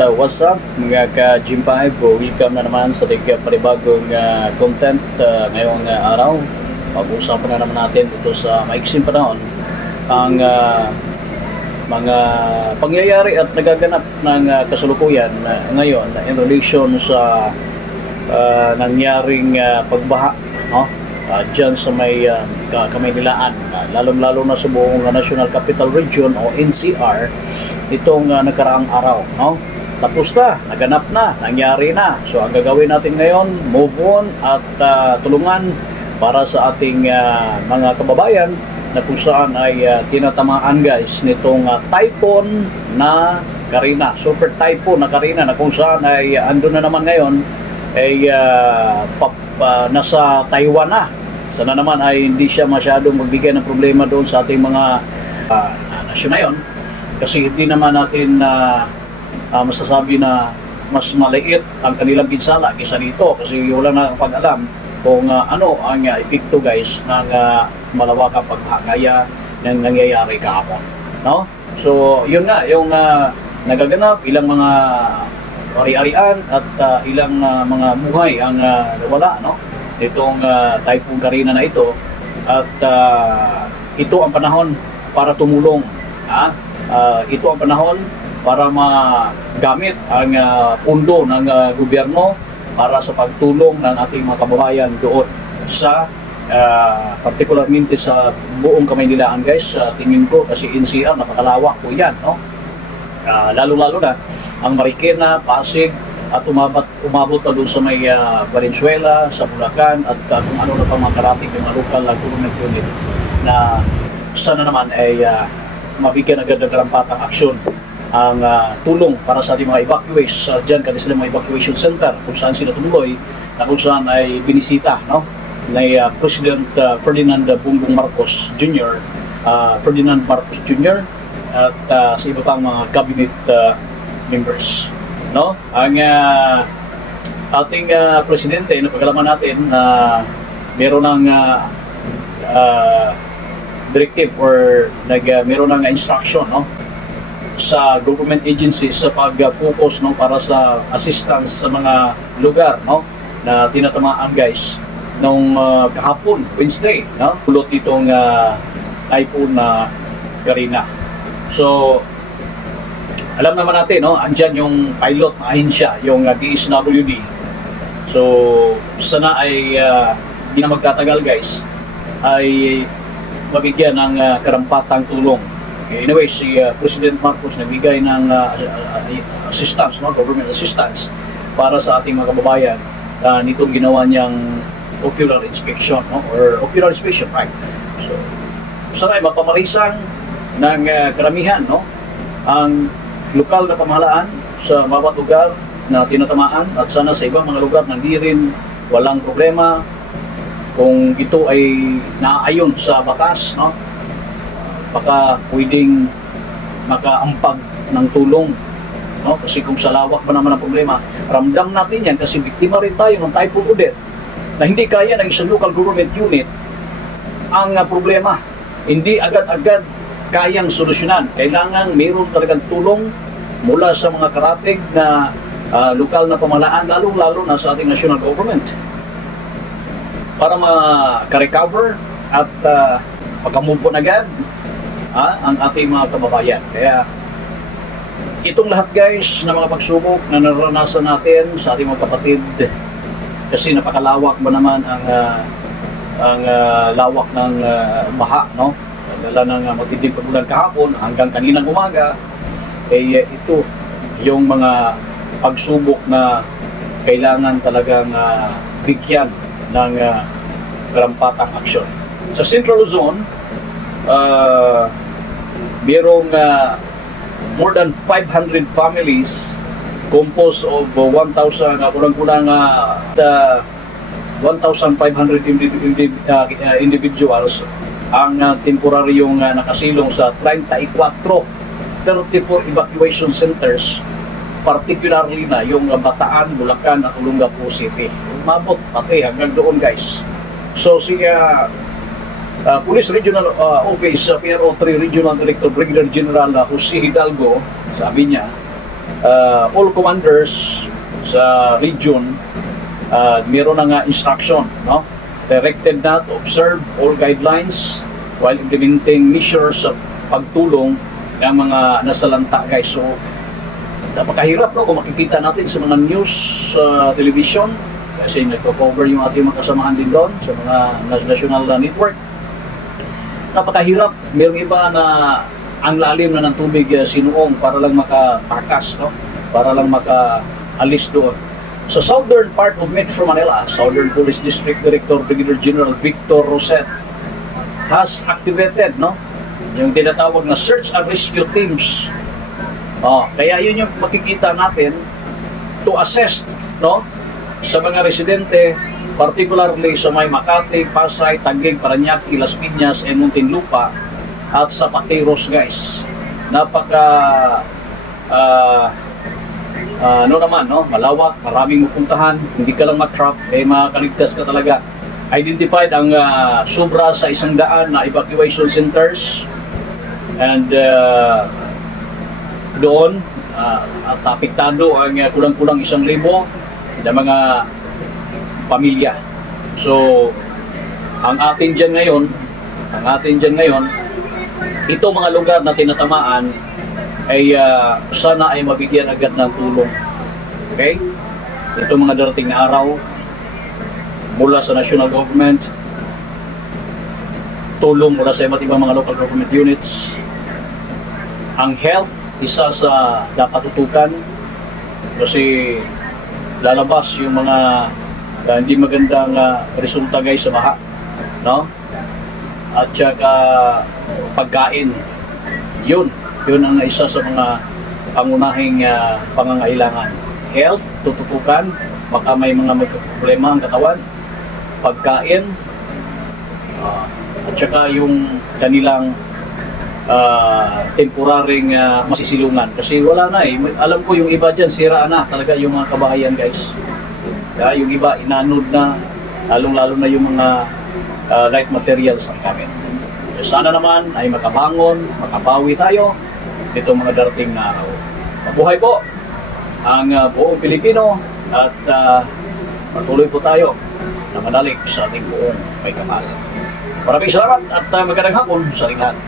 Uh, what's up mga ka Gym 5? Welcome na naman sa tig panibagong uh, content uh, ngayong uh, araw. Pag-uusapan na naman natin dito sa maiksing panahon ang uh, mga pangyayari at nagaganap ng uh, kasalukuyan uh, ngayon in relation sa uh, nangyaring uh, pagbaha no? uh, dyan sa may uh, Ka- Kamaynilaan, uh, lalong-lalo na sa buong uh, National Capital Region o NCR itong uh, nakaraang araw. No? Tapos na, naganap na, nangyari na. So ang gagawin natin ngayon, move on at uh, tulungan para sa ating uh, mga kababayan na kung saan ay uh, tinatamaan guys nitong uh, typhoon na Karina. Super typhoon na Karina na kung saan ay uh, ando na naman ngayon ay uh, pap, uh, nasa Taiwan na. Sana naman ay hindi siya masyadong magbigay ng problema doon sa ating mga uh, nasyon na yun. Kasi hindi naman natin na uh, masasabi na mas maliit ang kanilang pinsala kaysa dito kasi wala na pag-alam kung uh, ano ang uh, epekto guys ng uh, malawakang paghagaya ng nangyayari kahapon. No? So, yun nga, yung uh, nagaganap, ilang mga ari-arian at uh, ilang uh, mga buhay ang uh, nawala, no? Itong uh, Typhoon Karina na ito at uh, ito ang panahon para tumulong. Ha? Uh, ito ang panahon para magamit ang uh, ng uh, gobyerno para sa pagtulong ng ating mga kababayan doon sa uh, particularmente sa buong Kamaynilaan guys. Sa tingin ko kasi NCR napakalawak po yan no? Uh, lalo-lalo na ang Marikina, Pasig at umabot, umabot na doon sa may uh, Valenzuela, sa Bulacan at uh, kung ano na pang mga karating mga local uh, government unit na sana naman ay uh, mabigyan agad ng karampatang aksyon ang uh, tulong para sa ating mga evacuees uh, dyan kasi sila mga evacuation center kung saan sila tumuloy na kung saan ay binisita no ni uh, President uh, Ferdinand Bongbong Marcos Jr. Uh, Ferdinand Marcos Jr. at uh, sa iba pang mga cabinet uh, members no ang uh, ating uh, presidente na pagkalaman natin na meron ng uh, uh, directive or nag uh, meron ng instruction no sa government agencies sa pag-focus no para sa assistance sa mga lugar no na tinatamaan guys nung uh, kahapon Wednesday no? Kulot itong uh, typhoon na Karina so alam naman natin no andyan yung pilot na ahensya yung uh, DSWD so sana ay uh, na magtatagal guys ay mabigyan ng uh, karampatang tulong Anyway, si uh, President Marcos nagbigay ng uh, uh, assistance, no? government assistance para sa ating mga kababayan uh, nitong ginawa niyang ocular inspection no? or ocular inspection, right? So, sana ay mapamarisan ng uh, karamihan no? ang lokal na pamahalaan sa bawat lugar na tinatamaan at sana sa ibang mga lugar na hindi rin walang problema kung ito ay naaayon sa batas, no? Baka pwedeng makaampag ng tulong. No? Kasi kung sa lawak ba naman ang problema, ramdam natin yan kasi biktima rin tayo ng typhoon Odette na hindi kaya ng isang local government unit ang uh, problema. Hindi agad-agad kayang solusyonan. Kailangan mayroon talagang tulong mula sa mga karatig na uh, lokal na pamahalaan, lalong-lalo na sa ating national government para maka-recover at uh, maka-move on agad ah, ang ating mga kababayan. Kaya itong lahat guys na mga pagsubok na naranasan natin sa ating mga kapatid kasi napakalawak ba naman ang uh, ang uh, lawak ng uh, baha no lala ng uh, matinding pagulan kahapon hanggang kaninang umaga eh ito yung mga pagsubok na kailangan talagang uh, bigyan ng uh, karampatang aksyon. Sa Central Luzon, uh, mayroong uh, more than 500 families composed of uh, 1,000, uh, kulang-kulang uh, the 1,500 indi- indi- uh, uh, individuals ang uh, temporaryong uh, nakasilong sa 34 34 evacuation centers particularly na yung uh, Bataan, Bulacan at Olongapo City. Umabot pati hanggang doon guys. So si uh, uh, Police Regional uh, Office, uh, PRO 3 Regional Director Brigadier General uh, Jose Hidalgo, sabi niya, uh, all commanders sa region uh, meron na nga instruction, no? Directed na to observe all guidelines while implementing measures sa pagtulong ng mga nasalanta guys. So, napakahirap no kung makikita natin sa mga news sa television kasi nagko-cover yung ating mga kasamahan din doon sa mga national uh, network. Napakahirap. Mayroong iba na ang lalim na ng tubig uh, sinuong para lang makatakas, no? Para lang makaalis doon. Sa southern part of Metro Manila, Southern Police District Director Brigadier General Victor Roset has activated, no? Yung tinatawag na search and rescue teams Oh, kaya yun yung makikita natin to assess no sa mga residente particularly sa may Makati, Pasay, Taguig, Parañaque, Las Piñas, and Muntinlupa at sa Pateros guys. Napaka ah, ah, ano naman no, malawak, maraming mapuntahan, hindi ka lang matrap, eh makakaligtas ka talaga. Identified ang ah, sobra sa isang daan na evacuation centers and ah, doon uh, at apektado ang uh, kulang-kulang isang libo na mga pamilya. So, ang atin dyan ngayon, ang atin dyan ngayon, ito mga lugar na tinatamaan ay uh, sana ay mabigyan agad ng tulong. Okay? Ito mga darating na araw mula sa national government, tulong mula sa iba't ibang mga local government units, ang health isa sa dapat tutukan kasi lalabas yung mga uh, hindi magandang uh, resulta guys sa baha no? At saka pagkain. Yun yun ang isa sa mga pangunahing uh, pangangailangan. Health tututukan. Baka may mga may problema ang katawan. Pagkain. Uh, at saka yung kanilang uh, temporaring uh, masisilungan. Kasi wala na eh. Alam ko yung iba dyan, sira na talaga yung mga kabahayan guys. Kaya yung iba inanod na, lalong-lalo na yung mga uh, light materials ang gamit. So, sana naman ay makabangon, makabawi tayo nitong mga darating na araw. Mabuhay po ang uh, buong Pilipino at uh, patuloy po tayo na manalig sa ating buong may kamalan. Maraming salamat at uh, magandang hapon sa ating lahat.